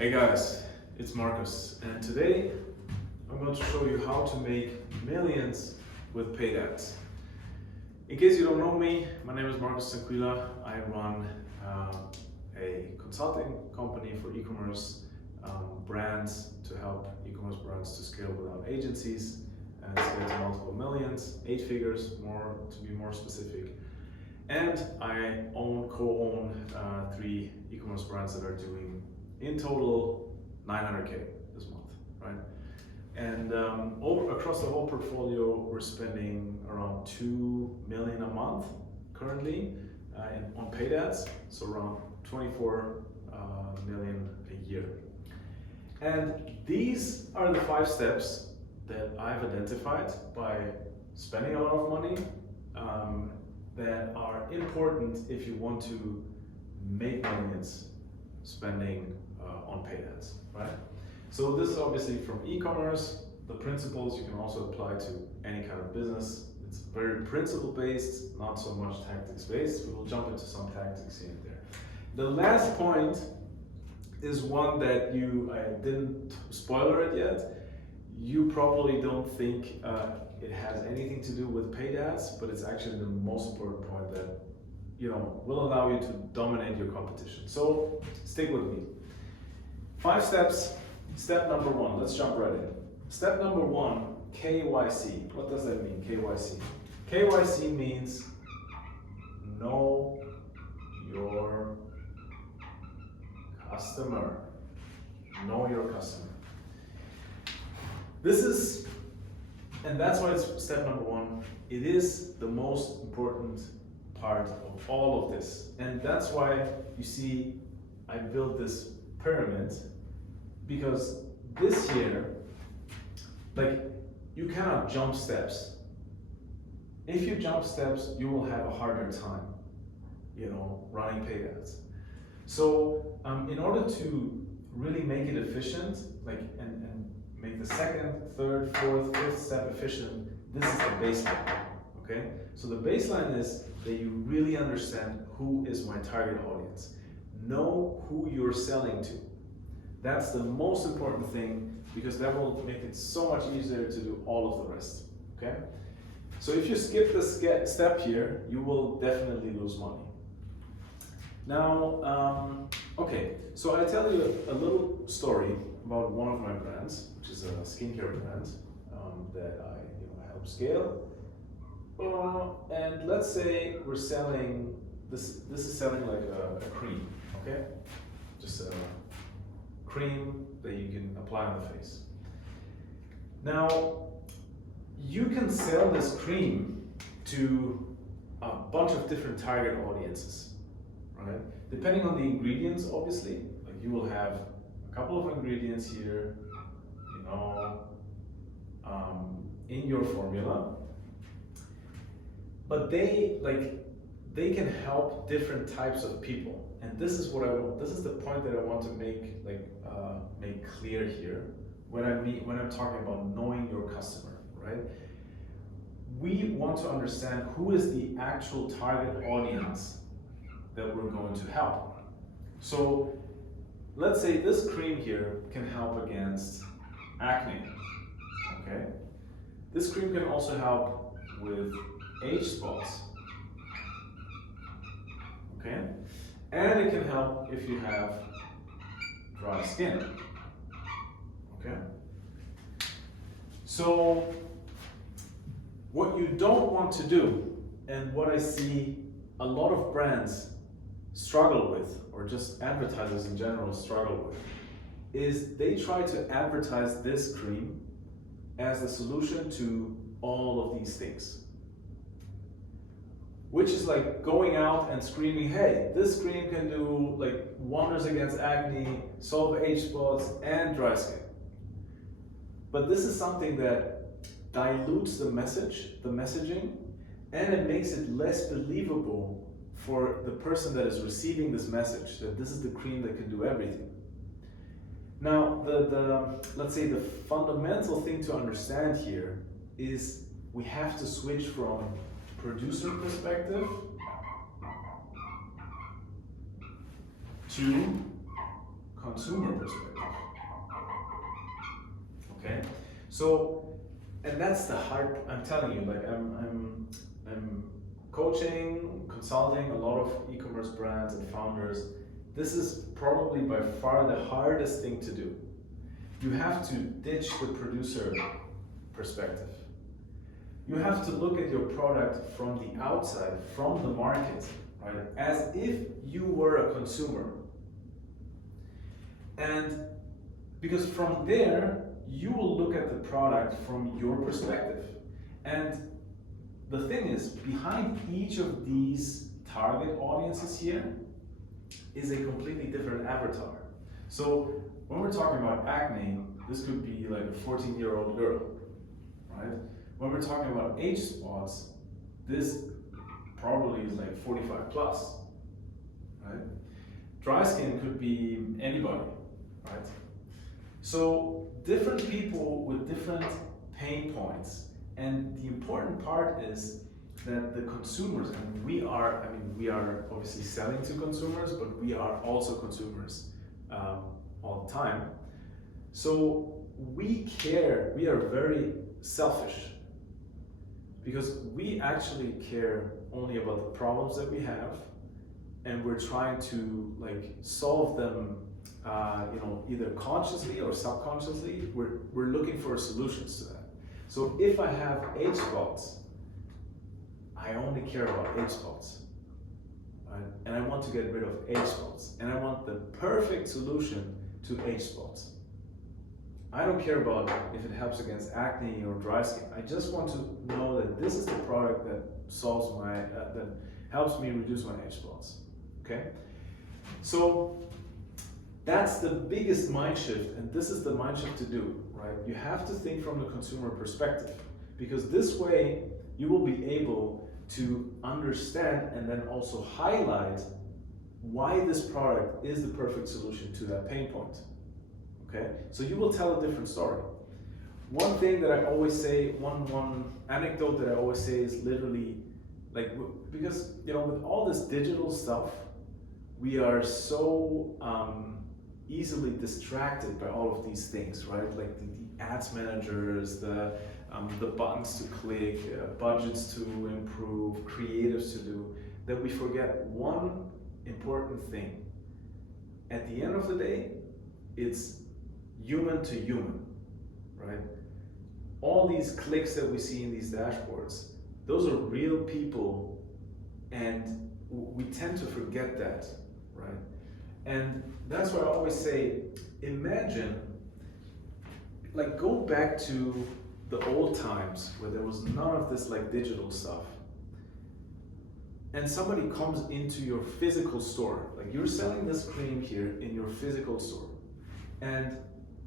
Hey guys, it's Marcus, and today I'm going to show you how to make millions with paid ads. In case you don't know me, my name is Marcus Sanquila. I run a consulting company for e-commerce brands to help e-commerce brands to scale without agencies and scale to multiple millions, 8 figures, more to be more specific. And I co-own 3 e-commerce brands that are doing in total 900K this month, right? And across the whole portfolio, we're spending around 2 million a month currently on paid ads, so around 24 million a year. And these are the 5 steps that I've identified by spending a lot of money that are important if you want to make millions spending on paid ads, right? So this is obviously from e-commerce. The principles you can also apply to any kind of business. It's very principle-based, not so much tactics-based. We will jump into some tactics here and there. The last point is one that I didn't spoiler it yet. You probably don't think it has anything to do with paid ads, but it's actually the most important point that will allow you to dominate your competition. So stick with me. 5 steps. Step number 1, let's jump right in. Step number 1, KYC. What does that mean, KYC? KYC means know your customer. Know your customer. And that's why it's step number 1. It is the most important part of all of this. And that's why you see I built this pyramid, because this year, you cannot jump steps. If you jump steps, you will have a harder time, running paid ads. So in order to really make it efficient, and make the 2nd, 3rd, 4th, 5th step efficient, this is the baseline, okay? So the baseline is that you really understand who is my target audience. Know who you're selling to. That's the most important thing, because that will make it so much easier to do all of the rest, okay? So if you skip this step here, you will definitely lose money. Now, okay, so I tell you a little story about one of my brands, which is a skincare brand that I help scale. And let's say we're selling, this is selling like a cream, okay? Just a cream that you can apply on the face. Now, you can sell this cream to a bunch of different target audiences, right? Depending on the ingredients, obviously, you will have a couple of ingredients here, in your formula, but they can help different types of people. And this is the point that I want to make clear here when I'm talking about knowing your customer, right? We want to understand who is the actual target audience that we're going to help. So let's say this cream here can help against acne, okay? This cream can also help with age spots, okay? And it can help if you have dry skin, okay? So what you don't want to do, and what I see a lot of brands struggle with, or just advertisers in general struggle with, is they try to advertise this cream as the solution to all of these things. Which is like going out and screaming, hey, this cream can do wonders against acne, solve age spots, and dry skin. But this is something that dilutes the messaging, and it makes it less believable for the person that is receiving this message, that this is the cream that can do everything. Now, let's say the fundamental thing to understand here is we have to switch from producer perspective to consumer perspective. So, and that's the hard. I'm telling you, like I'm coaching, consulting a lot of e-commerce brands and founders. This is probably by far the hardest thing to do. You have to ditch the producer perspective. You have to look at your product from the outside, from the market, right? As if you were a consumer. And because from there, you will look at the product from your perspective. And the thing is, behind each of these target audiences here is a completely different avatar. So when we're talking about acne, this could be like a 14-year-old girl, right? When we're talking about age spots, this probably is like 45 plus, right? Dry skin could be anybody, right? So different people with different pain points. And the important part is that the consumers, and we are obviously selling to consumers, but we are also consumers all the time. So we care, we are very selfish because we actually care only about the problems that we have, and we're trying to like solve them, either consciously or subconsciously. We're looking for solutions to that. So if I have age spots, I only care about age spots, right? And I want to get rid of age spots, and I want the perfect solution to age spots. I don't care about if it helps against acne or dry skin. I just want to know that this is the product that solves that helps me reduce my age spots. Okay, so that's the biggest mind shift, and this is the mind shift to do, right? You have to think from the consumer perspective, because this way you will be able to understand and then also highlight why this product is the perfect solution to that pain point. Okay, so you will tell a different story. One thing that I always say, one anecdote that I always say is literally like, because with all this digital stuff, we are so easily distracted by all of these things, right? Like the ads managers, the buttons to click, budgets to improve, creatives to do, that we forget one important thing. At the end of the day, it's human to human, right? All these clicks that we see in these dashboards, those are real people, and we tend to forget that, right? And that's why I always say, imagine, like go back to the old times where there was none of this like digital stuff. And somebody comes into your physical store, like you're selling this cream here in your physical store. And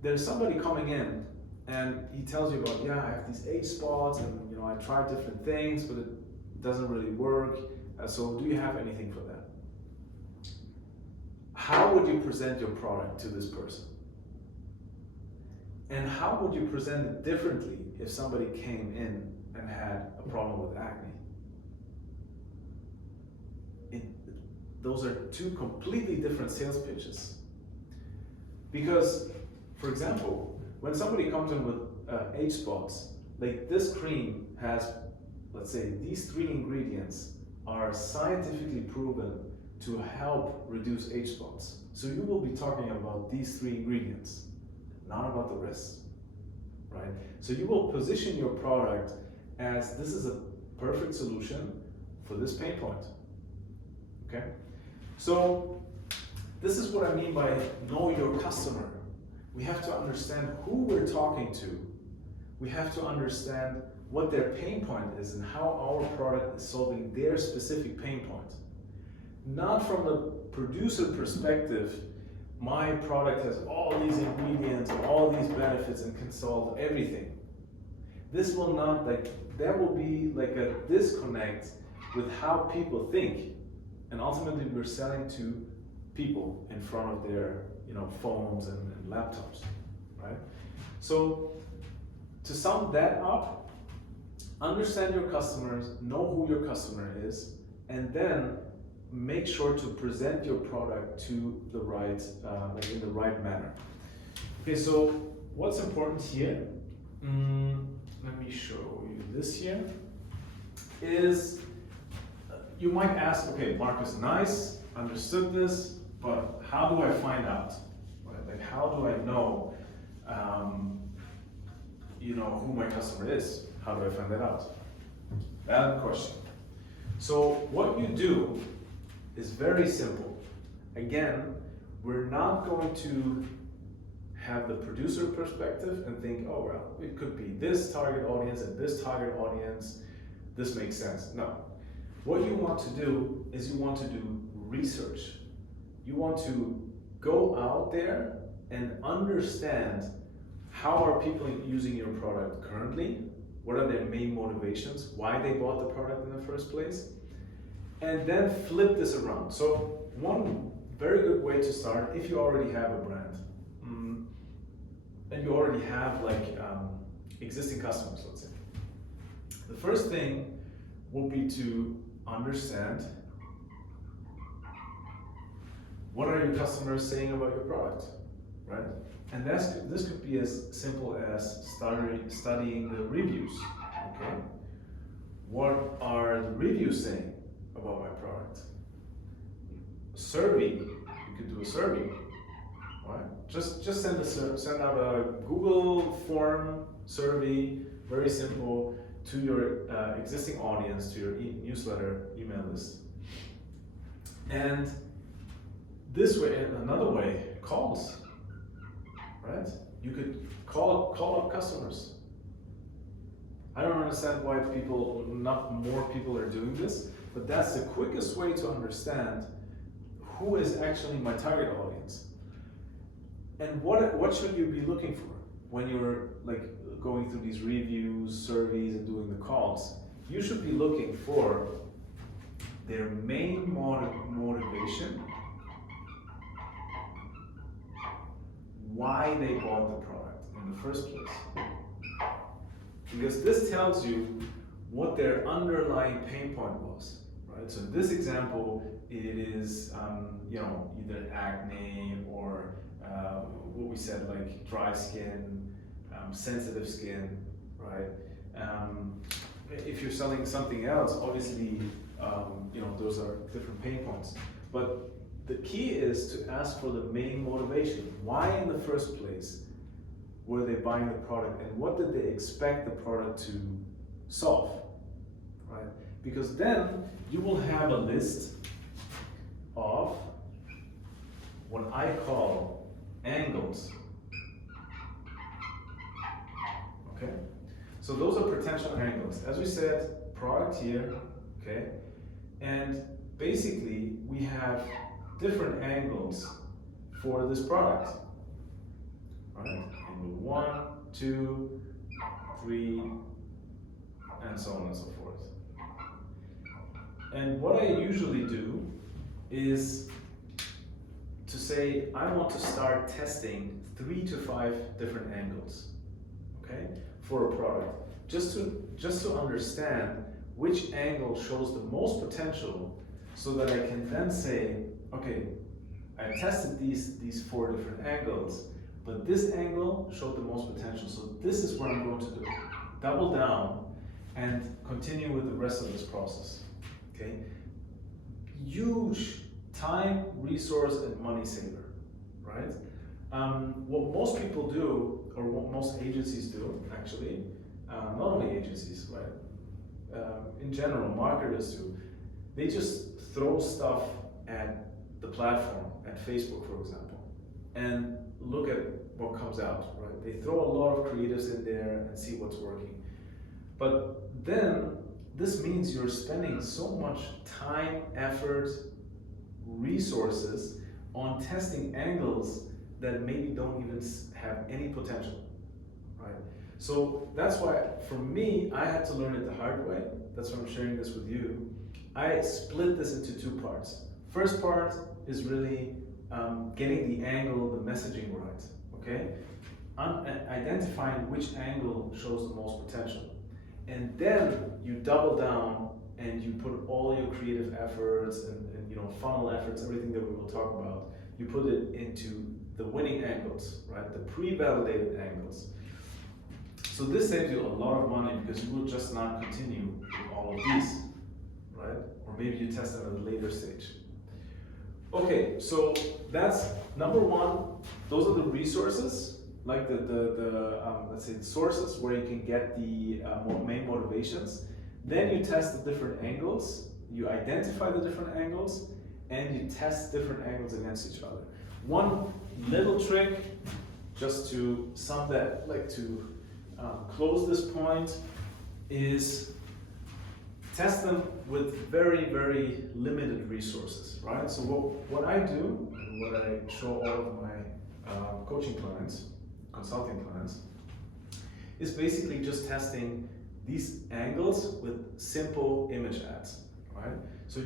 there's somebody coming in and he tells you about, yeah, I have these age spots and I tried different things, but it doesn't really work. So do you have anything for that? How would you present your product to this person? And how would you present it differently if somebody came in and had a problem with acne? Those are two completely different sales pitches. Because, for example, when somebody comes in with age spots, like this cream has, let's say, these 3 ingredients are scientifically proven to help reduce age spots. So you will be talking about these 3 ingredients, not about the rest, right? So you will position your product as this is a perfect solution for this pain point, okay? So this is what I mean by know your customer. We have to understand who we're talking to. We have to understand what their pain point is and how our product is solving their specific pain point. Not from the producer perspective, my product has all these ingredients and all these benefits and can solve everything. This will not, there will be like a disconnect with how people think. And ultimately we're selling to people in front of their phones and laptops, right? So to sum that up, understand your customers, know who your customer is, and then make sure to present your product to the right, in the right manner. Okay, so what's important here Let me show you this here. Is you might ask, okay, Marcus, nice, understood this, but how do I find out? Right? Like, how do I know, who my customer is? How do I find that out? Valid question. So what you do is very simple. Again, we're not going to have the producer perspective and think, oh, well, it could be this target audience and this target audience. This makes sense. No. What you want to do is you want to do research. You want to go out there and understand how are people using your product currently, what are their main motivations, why they bought the product in the first place, and then flip this around. So one very good way to start, if you already have a brand, and you already have existing customers, let's say. The first thing will be to understand what are your customers saying about your product, right? And this could be as simple as studying the reviews, okay? What are the reviews saying about my product? Survey, you could do a survey, right? Just send out a Google form survey, very simple, to your existing audience, to your newsletter email list. And this way, another way, calls, right? You could call up customers. I don't understand why not more people are doing this, but that's the quickest way to understand who is actually my target audience. And what should you be looking for when you're going through these reviews, surveys, and doing the calls? You should be looking for their main motivation, why they bought the product in the first place. Because this tells you what their underlying pain point was, right? So in this example, it is either acne or what we said, like dry skin, sensitive skin, right? If you're selling something else, obviously, those are different pain points. But the key is to ask for the main motivation. Why in the first place were they buying the product, and what did they expect the product to solve, right? Because then you will have a list of what I call angles. Okay? So those are potential angles. As we said, product here, okay? And basically, we have different angles for this product. Right? Angle 1, 2, 3, and so on and so forth. And what I usually do is to say, I want to start testing 3 to 5 different angles, okay, for a product, just to understand which angle shows the most potential, so that I can then say, okay, I tested these 4 different angles, but this angle showed the most potential, so this is what I'm going to do. Double down and continue with the rest of this process, okay? Huge time, resource, and money saver, right? What most people do, or what most agencies do, actually, not only agencies, right? In general, marketers do, they just throw stuff at the platform, at Facebook, for example, and look at what comes out, right? They throw a lot of creatives in there and see what's working. But then, this means you're spending so much time, effort, resources on testing angles that maybe don't even have any potential, right? So that's why, for me, I had to learn it the hard way. That's why I'm sharing this with you. I split this into 2 parts. First part is really getting the angle, the messaging right, okay? Identifying which angle shows the most potential. And then you double down and you put all your creative efforts and funnel efforts, everything that we will talk about, you put it into the winning angles, right? The pre-validated angles. So this saves you a lot of money because you will just not continue with all of these, right? Or maybe you test them at a later stage. Okay, so that's number one. Those are the resources, like let's say the sources where you can get the main motivations. Then you test the different angles, you identify the different angles, and you test different angles against each other. One little trick, just to sum that, like to close this point, is test them with very, very limited resources, right? So what I do, and what I show all of my coaching clients, consulting clients, is basically just testing these angles with simple image ads, right? So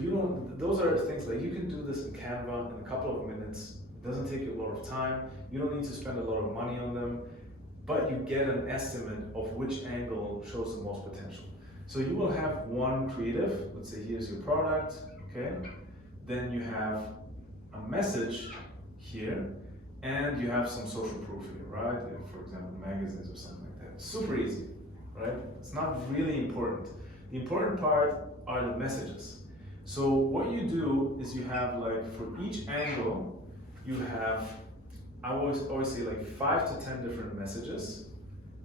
those are things like you can do this in Canva in a couple of minutes. It doesn't take you a lot of time. You don't need to spend a lot of money on them, but you get an estimate of which angle shows the most potential. So you will have one creative, let's say here's your product, okay? Then you have a message here, and you have some social proof here, right? For example, magazines or something like that. Super easy, right? It's not really important. The important part are the messages. So what you do is you have, like, for each angle, you have, I always say, like 5 to 10 different messages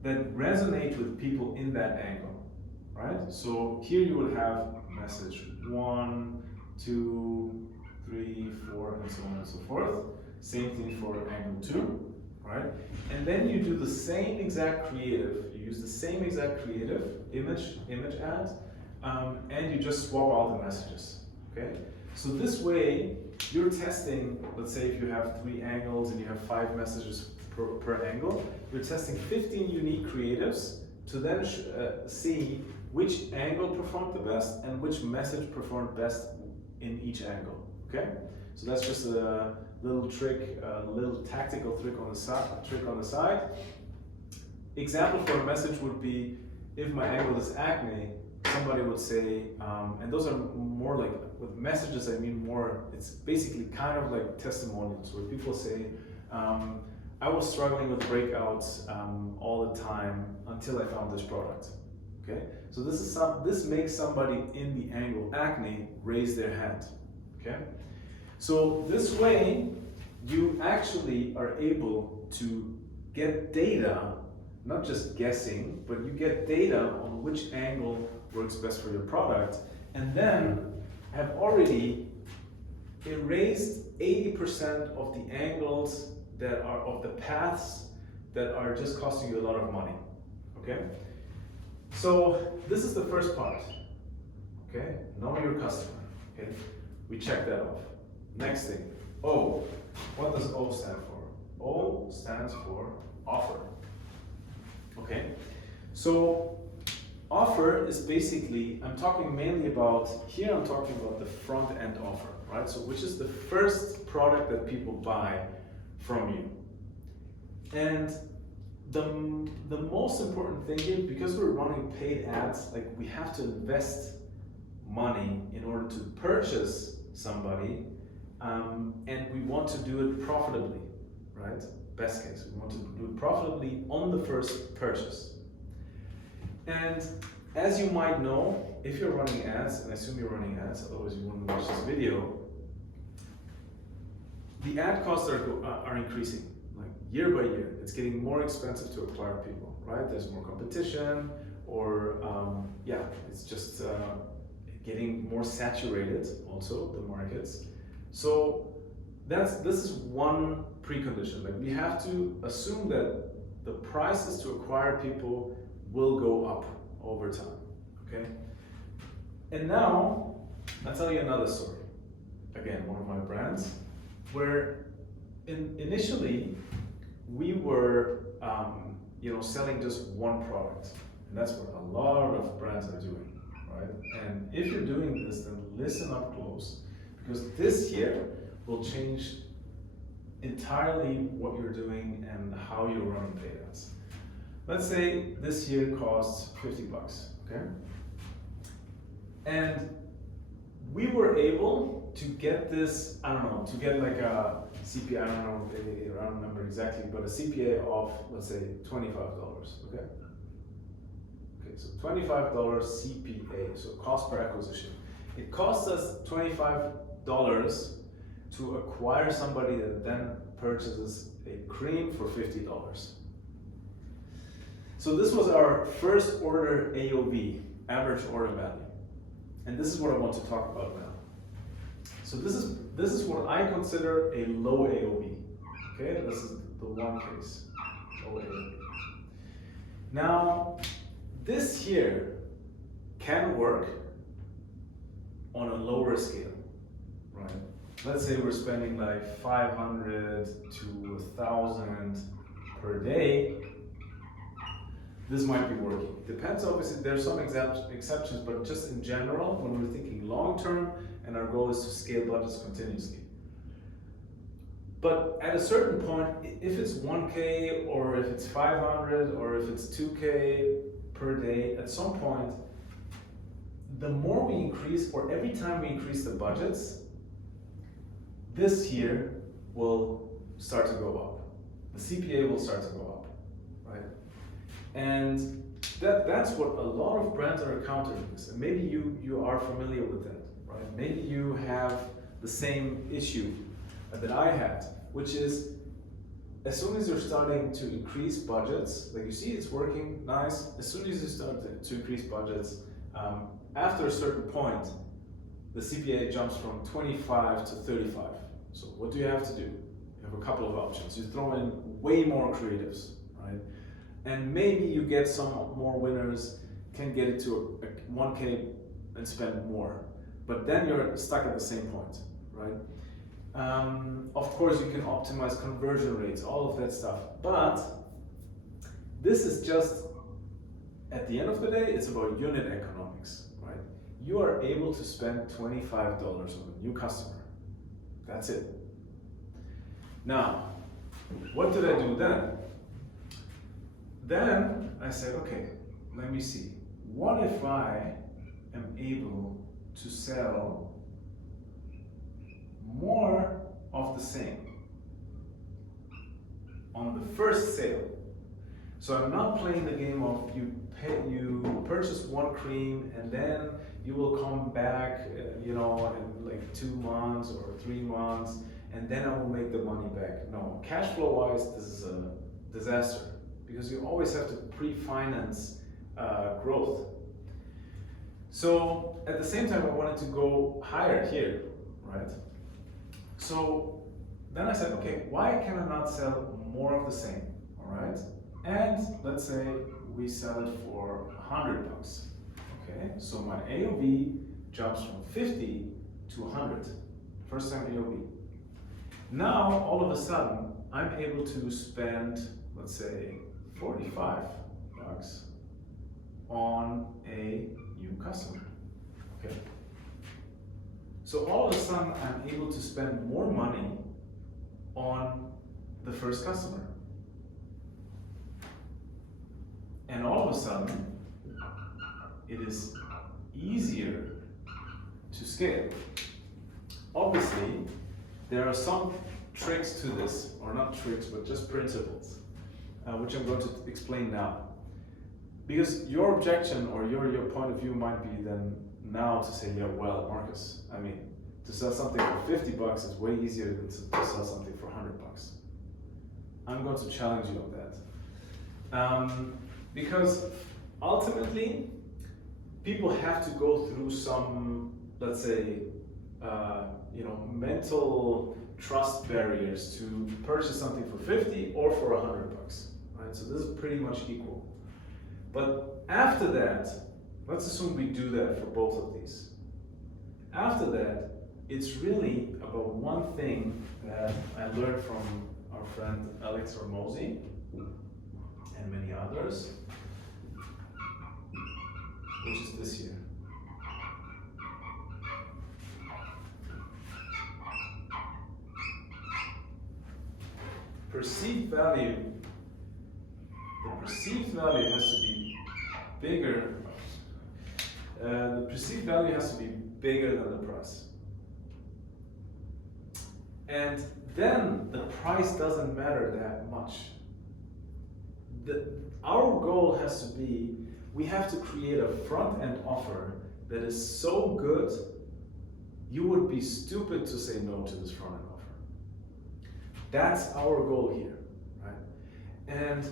that resonate with people in that angle. Right? So here you would have message 1, 2, 3, 4, and so on and so forth. Same thing for angle 2, right? And then you do the same exact creative. You use the same exact creative, image ads, and you just swap out the messages, okay? So this way, you're testing, let's say if you have 3 angles and you have 5 messages per angle, you're testing 15 unique creatives to then see which angle performed the best and which message performed best in each angle, okay? So that's just a little trick, a little tactical trick on the side. Example for a message would be, if my angle is acne, somebody would say, and those are more like, with messages I mean more, it's basically kind of like testimonials, where people say, I was struggling with breakouts all the time until I found this product. Okay, so this makes somebody in the angle acne raise their hand. Okay, so this way you actually are able to get data, not just guessing, but you get data on which angle works best for your product, and then have already erased 80% of the angles that are of the paths that are just costing you a lot of money. Okay? So this is the first part. Okay? Know your customer. Okay? We check that off. Next thing. O. What does O stand for? O stands for offer. Okay? So offer is basically, I'm talking mainly about, here I'm talking about the front end offer, right? So which is the first product that people buy from you. And the most important thing here, because we're running paid ads, like we have to invest money in order to purchase somebody, and we want to do it profitably, right? Best case, we want to do it profitably on the first purchase. And as you might know, if you're running ads, and I assume you're running ads, otherwise you wouldn't watch this video, the ad costs are increasing, like year by year. It's getting more expensive to acquire people, right? There's more competition, or yeah, it's just getting more saturated also, the markets. So this is one precondition. Like we have to assume that the prices to acquire people will go up over time, okay? And now, I'll tell you another story. Again, one of my brands, where initially we were selling just one product, and that's what a lot of brands are doing, right? And if you're doing this, then listen up close, because this here will change entirely what you're doing and how you're running paid ads. Let's say this here costs 50 bucks, okay? And we were able to get this, I don't know, to get like a CPA, I don't remember exactly, but a CPA of, let's say, $25, okay? Okay, so $25 CPA, so cost per acquisition. It costs us $25 to acquire somebody that then purchases a cream for $50. So this was our first order AOV, average order value. And this is what I want to talk about now. So this is what I consider a low AOV. Okay, this is the one case, low AOV. Now, this here can work on a lower scale, right? Let's say we're spending like 500 to 1,000 per day. This might be working. Depends, obviously, there's some exceptions, but just in general, when we're thinking long term and our goal is to scale budgets continuously. But at a certain point, if it's 1K or if it's 500 or if it's 2K per day, at some point, the more we increase, or every time we increase the budgets, this here will start to go up. The CPA will start to go up, right? And that's what a lot of brands are encountering this. And maybe you are familiar with that, right? Maybe you have the same issue that I had, which is as soon as you're starting to increase budgets, like you see it's working nice, as soon as you start to increase budgets, after a certain point, the CPA jumps from 25 to 35. So what do you have to do? You have a couple of options. You throw in way more creatives, right? And maybe you get some more winners, can get it to a 1K and spend more. But then you're stuck at the same point, right? Of course, you can optimize conversion rates, all of that stuff. But this is just, at the end of the day, it's about unit economics, right? You are able to spend $25 on a new customer. That's it. Now, what did I do then? Then I said, okay, let me see. What if I am able to sell more of the same on the first sale? So I'm not playing the game of you purchase one cream and then you will come back, in like 2 months or 3 months, and then I will make the money back. No, cash flow wise, this is a disaster because you always have to pre-finance growth. So at the same time, I wanted to go higher here, right? So then I said, okay, why can I not sell more of the same, all right? And let's say we sell it for $100. Okay, so my AOV jumps from 50 to 100, first time AOV. Now, all of a sudden, I'm able to spend, let's say, $45 on a new customer. Okay. So all of a sudden, I'm able to spend more money on the first customer. And all of a sudden, it is easier to scale. Obviously, there are some tricks to this, or not tricks, but just principles, which I'm going to explain now. Because your objection or your point of view might be then now to say, yeah, well, Marcus, I mean, to sell something for $50 is way easier than to sell something for $100. I'm going to challenge you on that. Because ultimately, people have to go through some, let's say, mental trust barriers to purchase something for 50 or for $100, right? So this is pretty much equal. But after that, let's assume we do that for both of these. After that, it's really about one thing that I learned from our friend Alex Hormozy and many others, which is this here. Perceived value. The perceived value has to be bigger. The perceived value has to be bigger than the price. And then the price doesn't matter that much. Our goal has to be we have to create a front-end offer that is so good, you would be stupid to say no to this front-end offer. That's our goal here, right? And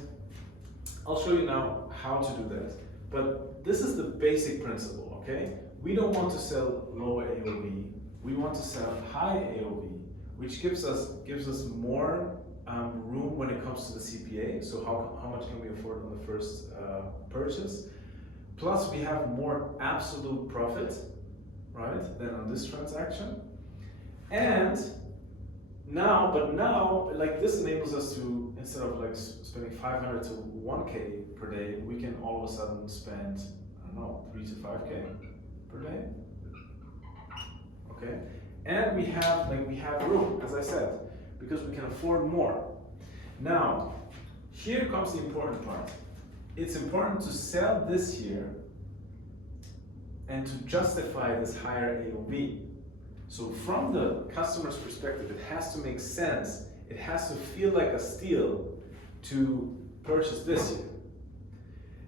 I'll show you now how to do that. But this is the basic principle, okay? We don't want to sell low AOV. We want to sell high AOV, which gives us more room when it comes to the CPA. So how much can we afford on the first purchase? Plus, we have more absolute profit, right, than on this transaction. And now, like this enables us to, instead of like spending 500 to 1K per day, we can all of a sudden spend, I don't know, 3 to 5K per day. Okay, and we have room, as I said, because we can afford more. Now, here comes the important part. It's important to sell this here and to justify this higher AOV. So from the customer's perspective, it has to make sense. It has to feel like a steal to purchase this here.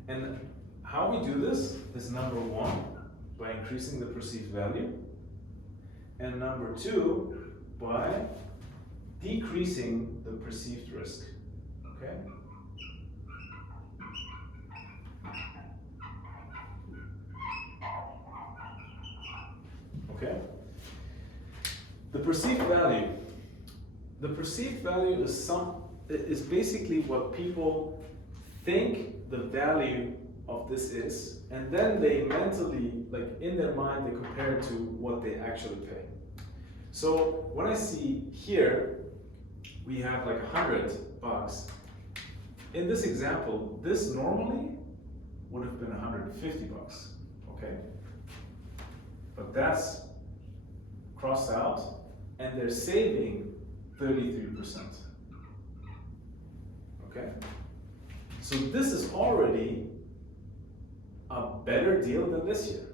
And how we do this is number one, by increasing the perceived value. And number two, by decreasing the perceived risk, okay? Okay? The perceived value. The perceived value is basically what people think the value of this is, and then they mentally, like in their mind, they compare it to what they actually pay. So when I see here, we have like $100. In this example, this normally would have been $150, okay? But that's crossed out, and they're saving 33%, okay? So this is already a better deal than this year,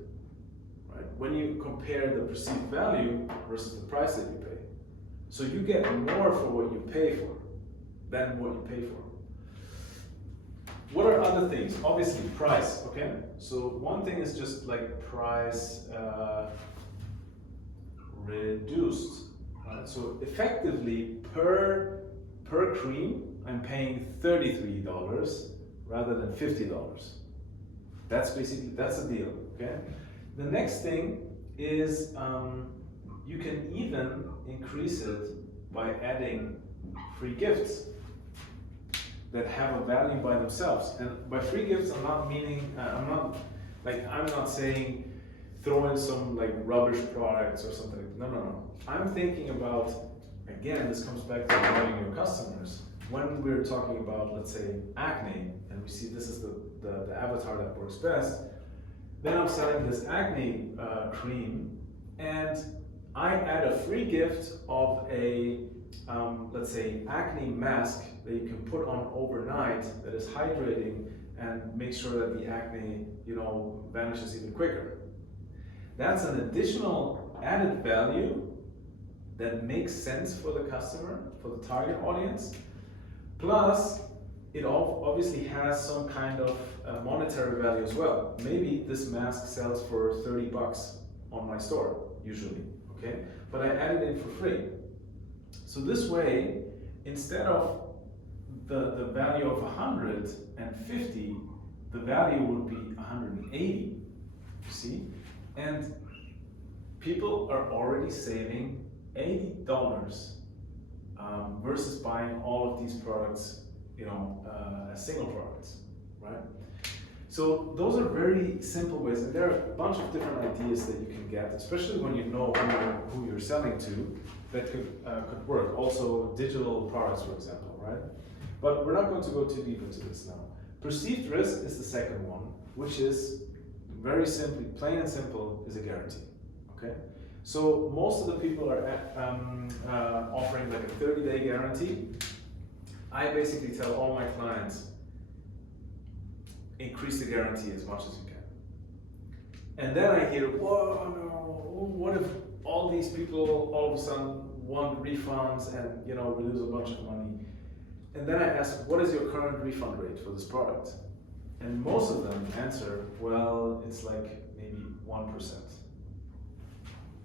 right? When you compare the perceived value versus the price that you pay. So you get more for what you pay for than what you pay for. What are other things? Obviously price, okay? So one thing is just like price reduced, right? So effectively per cream, I'm paying $33 rather than $50. That's the deal, okay? The next thing is you can even increase it by adding free gifts that have a value by themselves. And by free gifts, I'm not meaning, I'm not saying throw in some like rubbish products or something. No. I'm thinking about, again, this comes back to knowing your customers. When we're talking about, let's say, acne, and we see this is the avatar that works best, then I'm selling this acne cream, and I add a free gift of a, let's say, acne mask that you can put on overnight that is hydrating and make sure that the acne, vanishes even quicker. That's an additional added value that makes sense for the customer, for the target audience. Plus, it obviously has some kind of monetary value as well. Maybe this mask sells for $30 on my store, usually, okay? But I added it for free. So this way, instead of the value of 150, the value would be 180, you see? And people are already saving $80 versus buying all of these products, as single products, right? So those are very simple ways, and there are a bunch of different ideas that you can get, especially when you know who you're selling to, that could work. Also, digital products, for example, right? But we're not going to go too deep into this now. Perceived risk is the second one, which is very simply, plain and simple, is a guarantee, okay? So most of the people are offering like a 30-day guarantee. I basically tell all my clients, increase the guarantee as much as you can. And then I hear, whoa, no, what if all these people all of a sudden want refunds and we lose a bunch of money? And then I ask, what is your current refund rate for this product? And most of them answer, well, it's like maybe 1%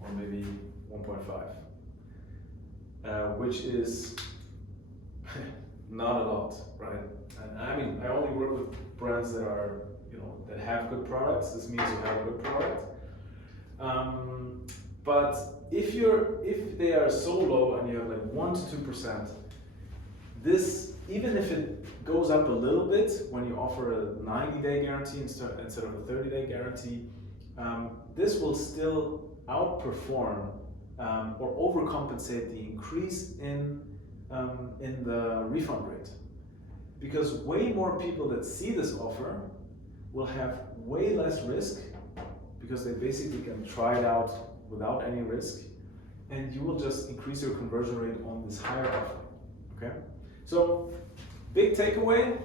or maybe 1.5, which is not a lot, right? And I mean, I only work with brands that are, that have good products. This means you have a good product. But if they are so low and you have like 1 to 2%, this, even if it goes up a little bit when you offer a 90-day guarantee instead of a 30-day guarantee, this will still outperform or overcompensate the increase in the refund rate. Because way more people that see this offer will have way less risk, because they basically can try it out without any risk, and you will just increase your conversion rate on this higher offer, okay? So, big takeaway,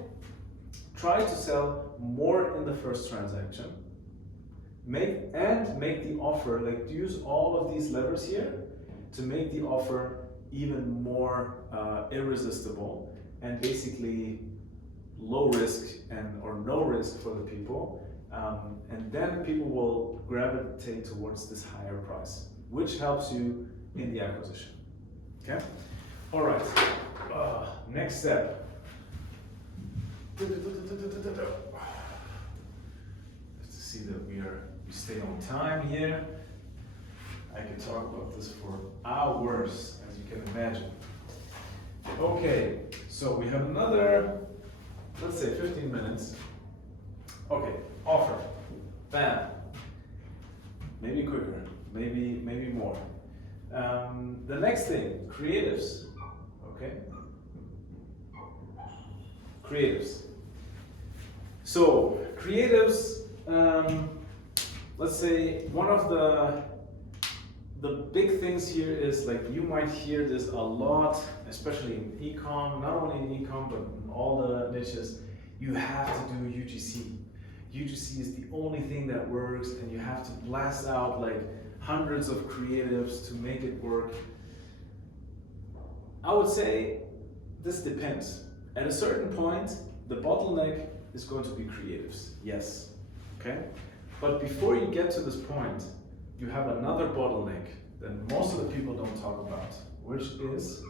try to sell more in the first transaction, make the offer, like use all of these levers here to make the offer even more irresistible and basically low risk or no risk for the people. And then people will gravitate towards this higher price, which helps you in the acquisition. Okay? All right. Next step. Let's see that we stay on time here. I can talk about this for hours, as you can imagine. Okay, so we have another, let's say 15 minutes. Okay, offer, bam. Maybe quicker, maybe more. The next thing, creatives, okay? Creatives. So, creatives, let's say one of the big things here is, like, you might hear this a lot, especially in e-com, not only in e-com, but in all the niches, you have to do UGC. UGC is the only thing that works, and you have to blast out like hundreds of creatives to make it work. I would say this depends. At a certain point, the bottleneck is going to be creatives, yes, okay? But before you get to this point, you have another bottleneck that most of the people don't talk about, which is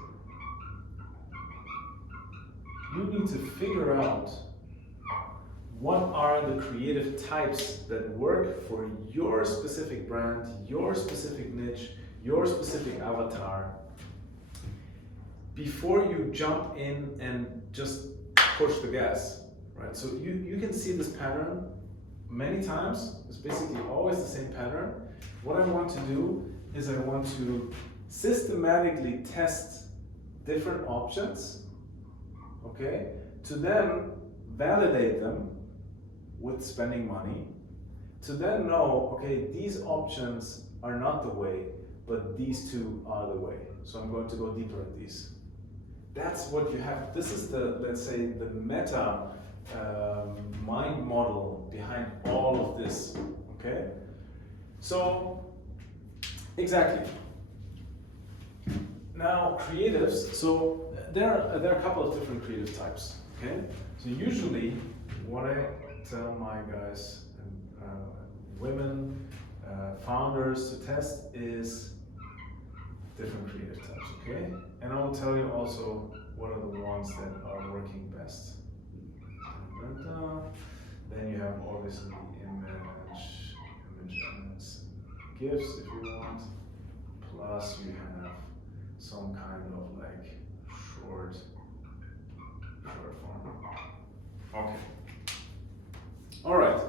you need to figure out what are the creative types that work for your specific brand, your specific niche, your specific avatar, before you jump in and just push the gas, right? So you can see this pattern many times. It's basically always the same pattern. What I want to do is I want to systematically test different options, okay, to then validate them with spending money, to then know, okay, these options are not the way, but these two are the way. So I'm going to go deeper at these. That's what you have. This is the, let's say, the meta mind model behind all of this, okay? So, exactly. Now, creatives, so there are a couple of different creative types, okay? So usually, what I tell my guys and women, founders to test is different creative types, okay? And I will tell you also what are the ones that are working best. Then you have obviously image elements, GIFs if you want, plus you have some kind of like short form. Okay. All right.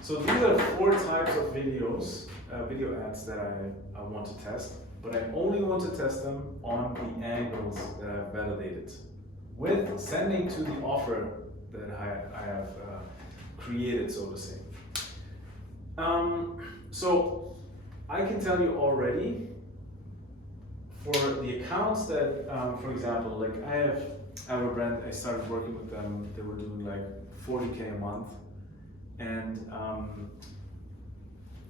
So these are 4 types of videos, video ads that I want to test, but I only want to test them on the angles that I've validated, with sending to the offer that I have created, so to say. So I can tell you already, for the accounts that, for example, like I have a brand, I started working with them, they were doing like 40K a month, and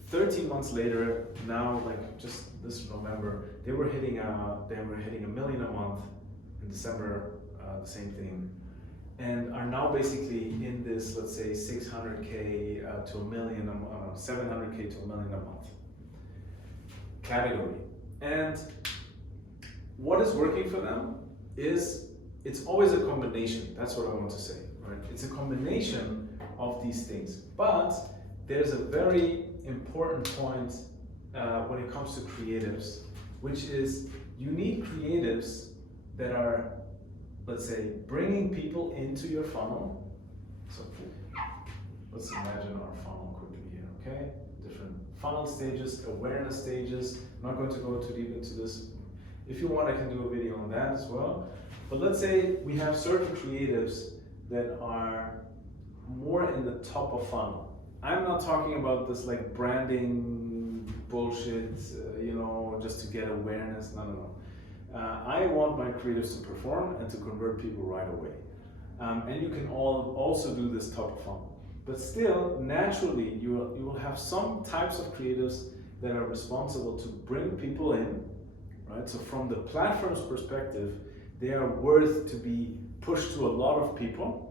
13 months later, now like just this November, they were hitting $1 million a month. In December, the same thing. and are now basically in this, let's say 600K to a million, 700K to a million a month category. And what is working for them is, it's always a combination. That's what I want to say, right? It's a combination of these things. But there's a very important point when it comes to creatives, which is you need creatives that are, let's say, bringing people into your funnel. So let's imagine our funnel quickly here, okay? Different funnel stages, awareness stages. I'm not going to go too deep into this. If you want, I can do a video on that as well. But let's say we have certain creatives that are more in the top of funnel. I'm not talking about this like branding bullshit, just to get awareness. No. I want my creatives to perform and to convert people right away. And you can also do this top of funnel. But still, naturally, you will have some types of creatives that are responsible to bring people in, right? So from the platform's perspective, they are worth to be pushed to a lot of people.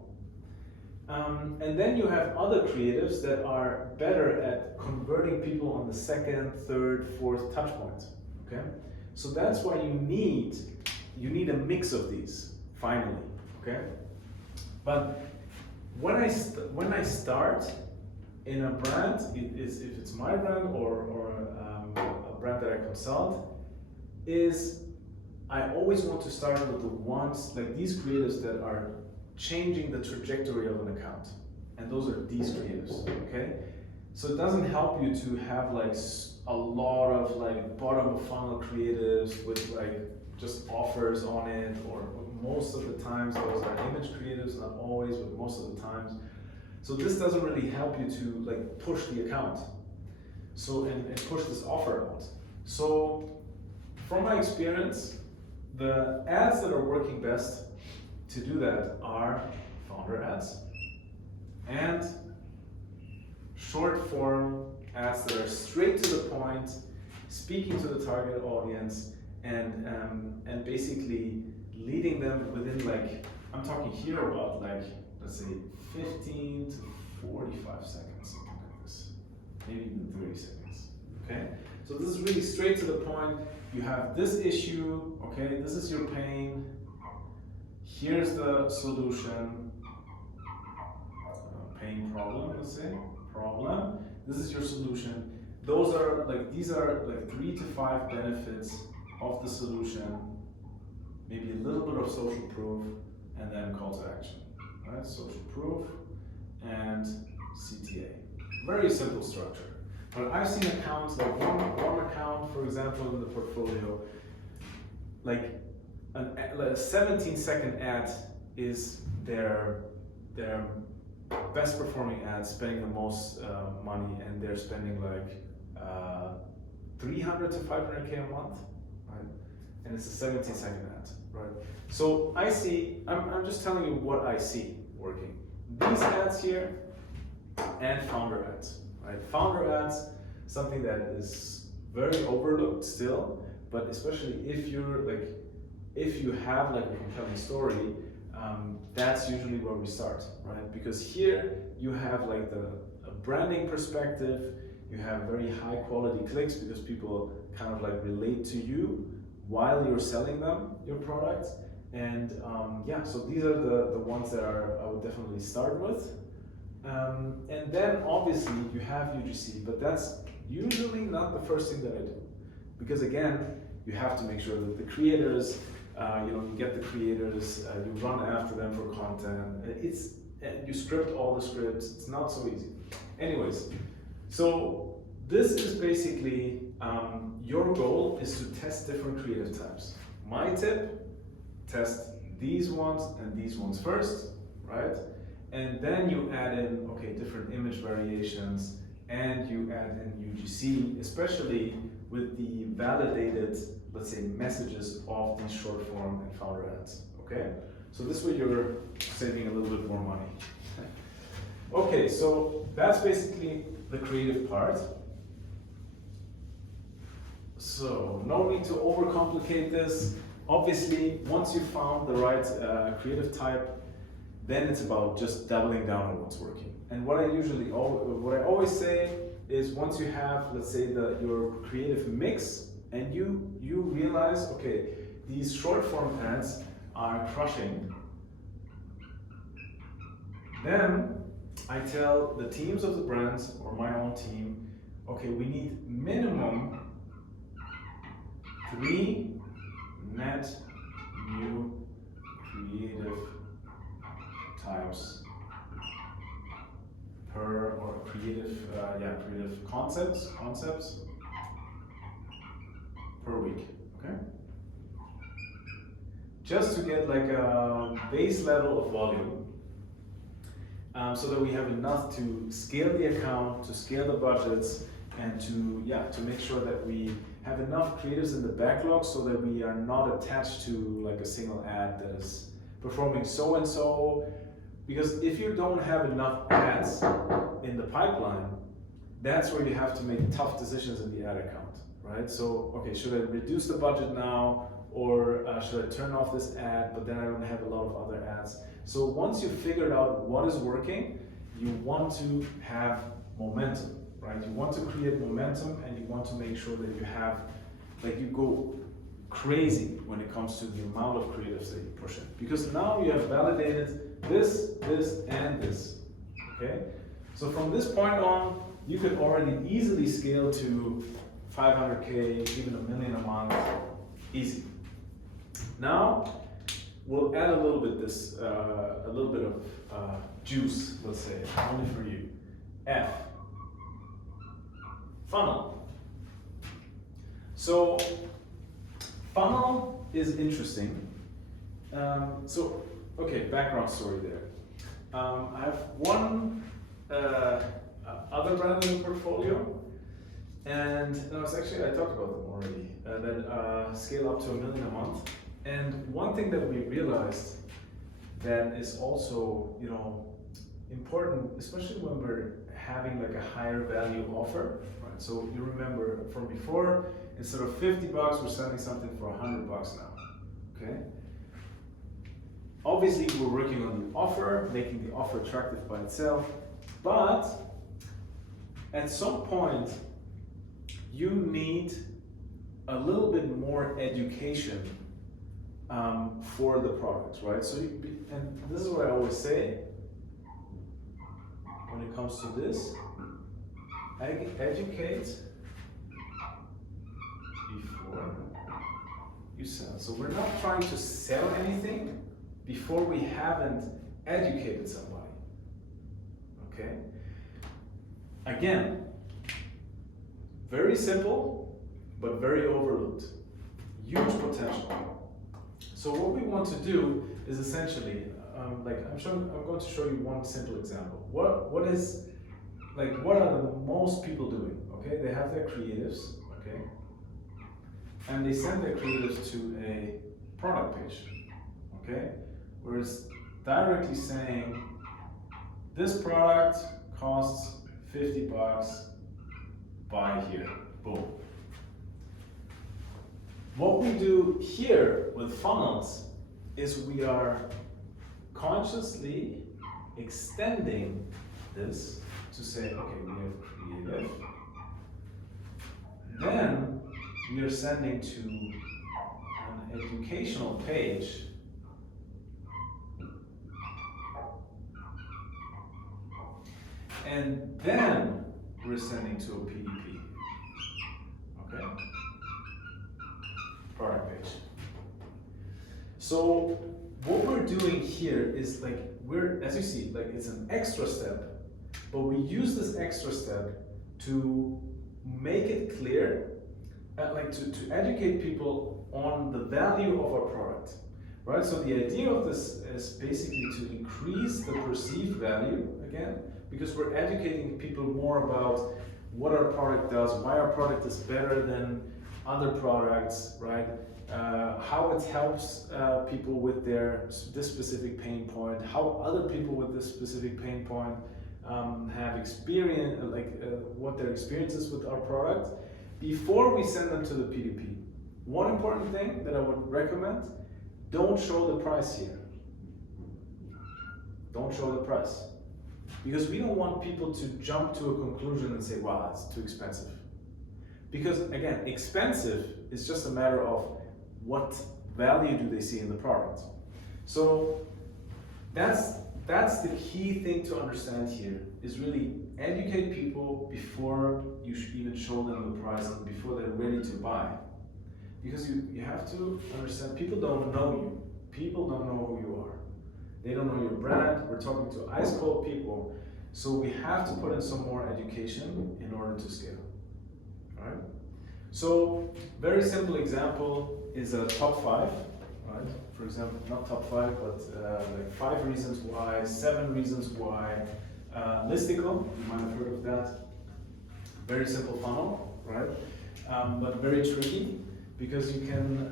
And then you have other creatives that are better at converting people on the second, third, fourth touch point, okay? So that's why you need a mix of these, finally, okay? But when I start in a brand, if it's my brand or a brand that I consult, is I always want to start with the ones, like these creatives that are changing the trajectory of an account. And those are these creatives, okay? So it doesn't help you to have like a lot of like bottom of funnel creatives with like just offers on it, or most of the times those are image creatives, not always, but most of the times. So this doesn't really help you to like push the account. So, and push this offer out. So from my experience, the ads that are working best to do that are founder ads and short form ads that are straight to the point, speaking to the target audience, and basically leading them within, like, I'm talking here about like, let's say 15 to 45 seconds, something like this, maybe even 30 seconds, okay? So this is really straight to the point. You have this issue, okay, this is your pain, here's the solution, pain problem, let's say, problem, this is your solution. Those are like, these are like 3 to 5 benefits of the solution, maybe a little bit of social proof, and then call to action, right? Social proof and CTA. Very simple structure. But I've seen accounts, like one account, for example, in the portfolio, like a 17-second ad is their best performing ad, spending the most money, and they're spending like 300 to 500K a month, right? And it's a 17-second ad, right? So I'm just telling you what I see working. These ads here and founder ads, right? Founder ads, something that is very overlooked still, but especially if you have like a compelling story, that's usually where we start, right? Because here you have like a branding perspective, you have very high quality clicks because people kind of like relate to you while you're selling them your product. And yeah, so these are the ones that I would definitely start with. And then obviously you have UGC, but that's usually not the first thing that I do. Because again, you have to make sure that the creators, you get the creators, you run after them for content. You script all the scripts, it's not so easy. Anyways, so this is basically, your goal is to test different creative types. My tip, test these ones and these ones first, right? And then you add in, okay, different image variations, and you add in UGC, especially with the validated, let's say, messages of these short form and founder ads, okay? So this way you're saving a little bit more money. Okay, so that's basically the creative part. So no need to overcomplicate this. Obviously, once you found the right creative type, then it's about just doubling down on what's working. And what I always say is, once you have, let's say, your creative mix, and you realize, okay, these short form ads are crushing, then I tell the teams of the brands or my own team, okay, we need minimum 3 net new creative types per, or creative concepts per week, okay? Just to get like a base level of volume, so that we have enough to scale the account, to scale the budgets, and to make sure that we have enough creatives in the backlog so that we are not attached to like a single ad that is performing so and so. Because if you don't have enough ads in the pipeline, that's where you have to make tough decisions in the ad account, right? So, okay, should I reduce the budget now, or should I turn off this ad, but then I don't have a lot of other ads? So once you've figured out what is working, you want to have momentum, right? You want to create momentum, and you want to make sure that you have, like, you go crazy when it comes to the amount of creatives that you push in. Because now you have validated this, and this, okay? So from this point on, you could already easily scale to 500K, even $1 million a month, easy. Now, we'll add a little bit of juice, let's say, only for you. F, funnel. So, funnel is interesting. Okay, background story there. I have one other brand in the portfolio, and I talked about them already, that scale up to $1 million a month. And one thing that we realized that is also, important, especially when we're having like a higher value offer, right? So you remember from before, instead of $50, we're selling something for $100 now, okay? Obviously, we're working on the offer, making the offer attractive by itself, but at some point, you need a little bit more education for the product, right? So, and this is what I always say when it comes to this: educate before you sell. So we're not trying to sell anything before we haven't educated somebody, okay? Again, very simple, but very overlooked. Huge potential. So what we want to do is essentially, I'm going to show you one simple example. What are the most people doing? Okay, they have their creatives, okay, and they send their creatives to a product page, okay, where it's directly saying, this product costs $50, buy here, boom. What we do here with funnels is we are consciously extending this to say, okay, we have creative. Then we are sending to an educational page and then we're sending to a PDP, okay? Product page. So what we're doing here is as you see, it's an extra step, but we use this extra step to make it clear, to educate people on the value of our product, right? So the idea of this is basically to increase the perceived value again, because we're educating people more about what our product does, why our product is better than other products, right? How it helps people with this specific pain point, how other people with this specific pain point have experience, what their experience is with our product, before we send them to the PDP. One important thing that I would recommend: don't show the price here. Don't show the price. Because we don't want people to jump to a conclusion and say, wow, it's too expensive. Because again, expensive is just a matter of what value do they see in the product. So that's the key thing to understand here, is really educate people before you should even show them the price and before they're ready to buy. Because you have to understand, people don't know you. People don't know who you are. They don't know your brand. We're talking to ice cold people. So we have to put in some more education in order to scale. All right? So very simple example is a top 5. Right? For example, not top 5, but like 5 reasons why, 7 reasons why. Listicle, you might have heard of that. Very simple funnel, right? But very tricky, because you can,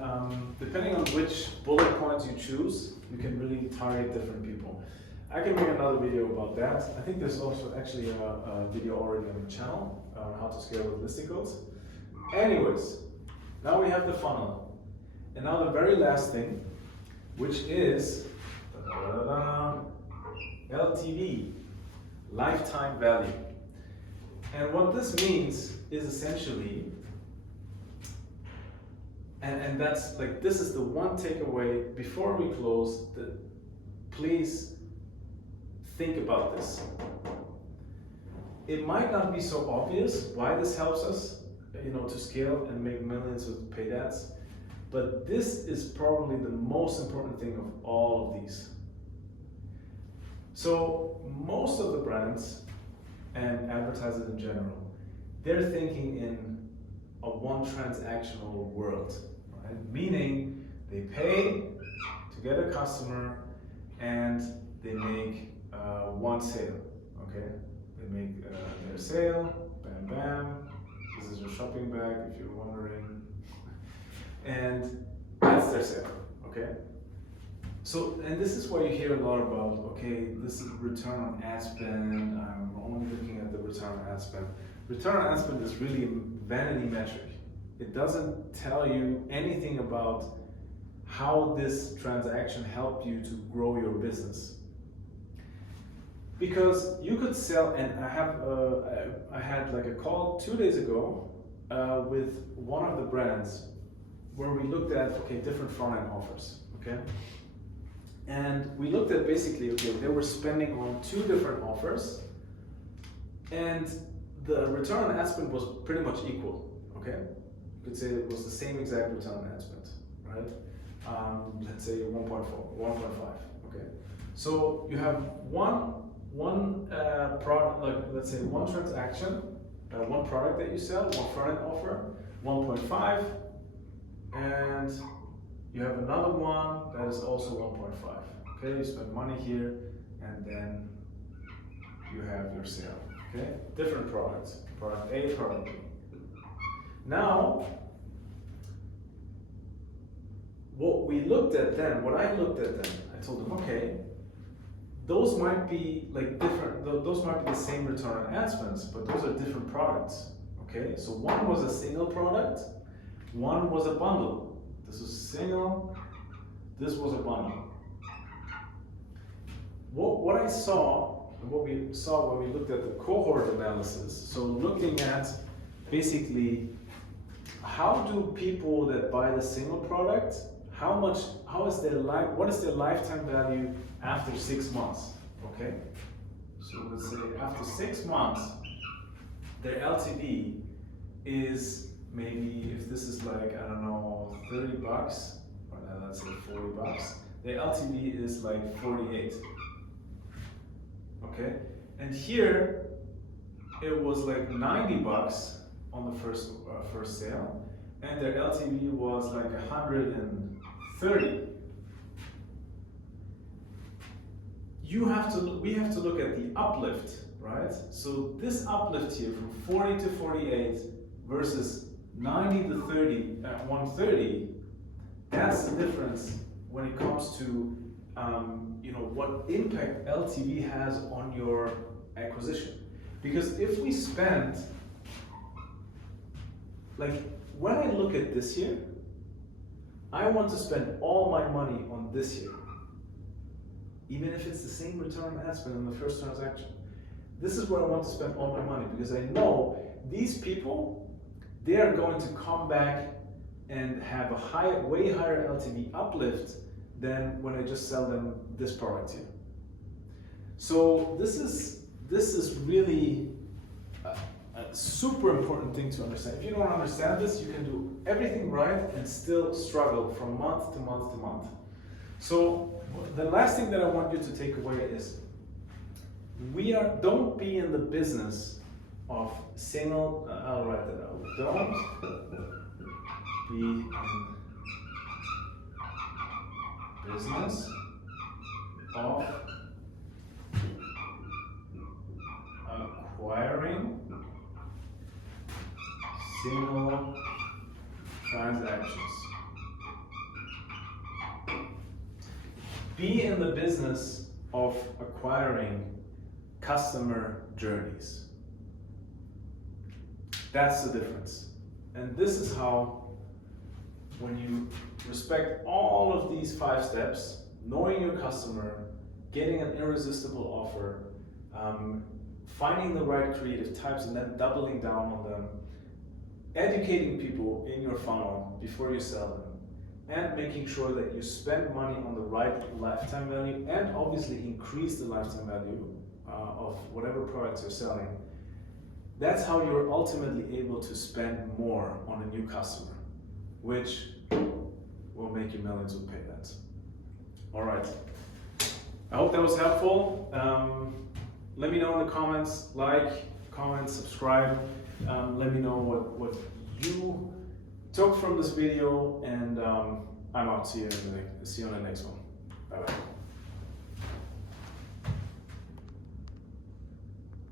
depending on which bullet points you choose, you can really target different people. I can make another video about that. I think there's also actually a video already on the channel on how to scale with listicles. Anyways, now we have the funnel. And now the very last thing, which is LTV, lifetime value. And what this means is essentially, and that's like, this is the one takeaway before we close, that please think about this. It might not be so obvious why this helps us, to scale and make millions with paid ads, but this is probably the most important thing of all of these. So most of the brands and advertisers in general, they're thinking in a one transactional world, right? Meaning they pay to get a customer and they make one sale, okay? They make their sale, bam, bam. This is your shopping bag, if you're wondering. And that's their sale, okay? So, and this is why you hear a lot about, okay, this is return on ad spend, I'm only looking at the return on ad spend. Return on ad spend is really a vanity metric. It doesn't tell you anything about how this transaction helped you to grow your business. Because you could sell, and I had like a call 2 days ago with one of the brands where we looked at, okay, different front-end offers, okay? And we looked at basically, okay, they were spending on 2 different offers, and the return on ad spend was pretty much equal, okay? You could say it was the same exact return on ad spend, right? Let's say 1.4, 1.5, okay? So you have one product, like let's say one transaction, one product that you sell, one front-end offer, 1.5, and you have another one that is also 1.5. Okay, you spend money here, and then you have your sale. Okay, different products, product A, product B. Now, what we looked at then, what I looked at then, I told them, okay, those might be like different, those might be the same return on ad spends, but those are different products. Okay, so one was a single product, one was a bundle. This was single, this was a bundle. What I saw, and what we saw when we looked at the cohort analysis, so looking at basically how do people that buy the single product, what is their lifetime value after 6 months, okay? So let's say after 6 months, their LTV is maybe, if this is like, I don't know, 30 bucks, or let's say 40 bucks, their LTV is like 48, okay? And here, it was like 90 bucks on the first sale, and their LTV was like 130. We have to look at the uplift, right? So this uplift here from 40 to 48 versus 90 to 130, that's the difference when it comes to what impact LTV has on your acquisition. Because if we spend, like when I look at this year, I want to spend all my money on this year. even if it's the same return on ad spend on the first transaction. This is where I want to spend all my money, because I know these people, they are going to come back and have a way higher LTV uplift than when I just sell them this product here. So this is really a super important thing to understand. If you don't understand this, you can do everything right and still struggle from month to month to month. So the last thing that I want you to take away is, don't be in the business of I'll write that out. Don't be in business of acquiring single transactions. Be in the business of acquiring customer journeys. That's the difference. And this is how, when you respect all of these 5 steps, knowing your customer, getting an irresistible offer, finding the right creative types and then doubling down on them, educating people in your funnel before you sell them, and making sure that you spend money on the right lifetime value and obviously increase the lifetime value of whatever products you're selling. That's how you're ultimately able to spend more on a new customer, which will make you millions with paybacks. All right. I hope that was helpful. Let me know in the comments, comment, subscribe. Let me know what you took from this video, and I'm out. See you in the next one.